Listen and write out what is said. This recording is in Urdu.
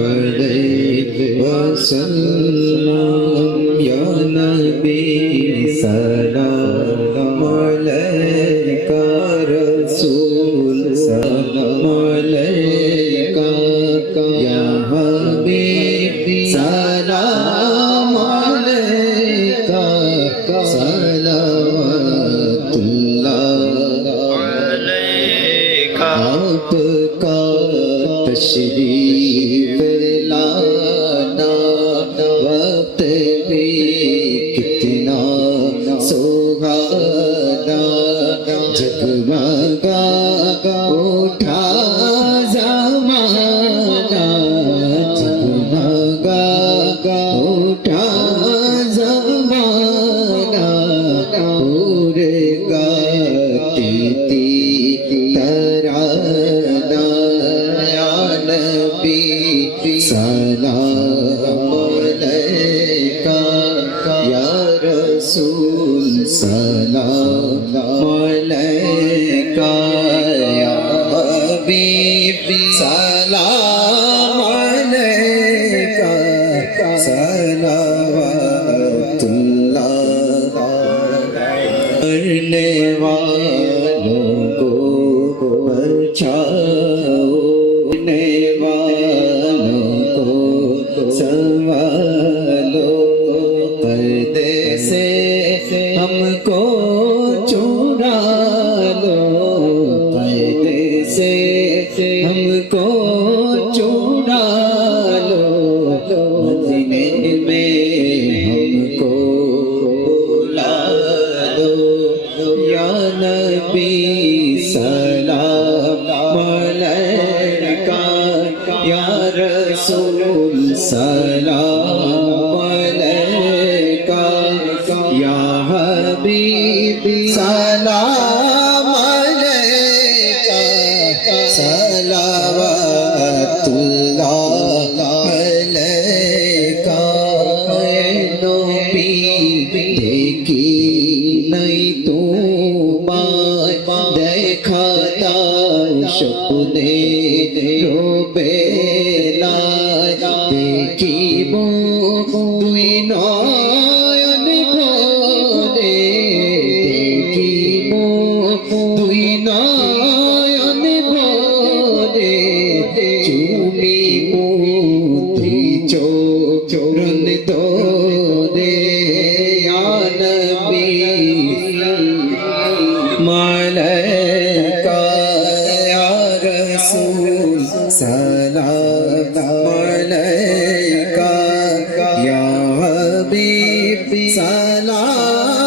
علیہ وسلم یا نبی سلام علیکہ رسول سلام علیکہ یا حبیب سلام علیکہ صلوات اللہ علیکہ آپ کا تشریف لانا وقت بھی کتنا سہانا جگمگا اٹھا زمانہ جگمگا اٹھا زمانہ پورے گاتی تھی ترانہ یا نبی سلام علیکہ یا رسول سلام علیکہ یا حبیب سلام علیکہ صلوات اللہ کرنے والوں کو بچاؤ کرنے والوں کو سنبھالو پردے سے ہم کو چرا لو پردے سے ہم کو چرا لو مدینے میں ہم کو بلا دو یا نبی سلام علیکہ یا رسول سلام علیکہ یا حبیب سلام علیکہ صلوات اللہ علیکہ نبی دیکھی نہیں تو دیکھا تا سپنے روبیلا دیکھی দুই নয়ন ভরে দেখি দুই নয়ন ভরে চুমি মুদি চরণ ধরে ইয়া নবী মালাইকা ইয়া রাসূল সালাম আলাইকা ইয়া হাবিব সালাম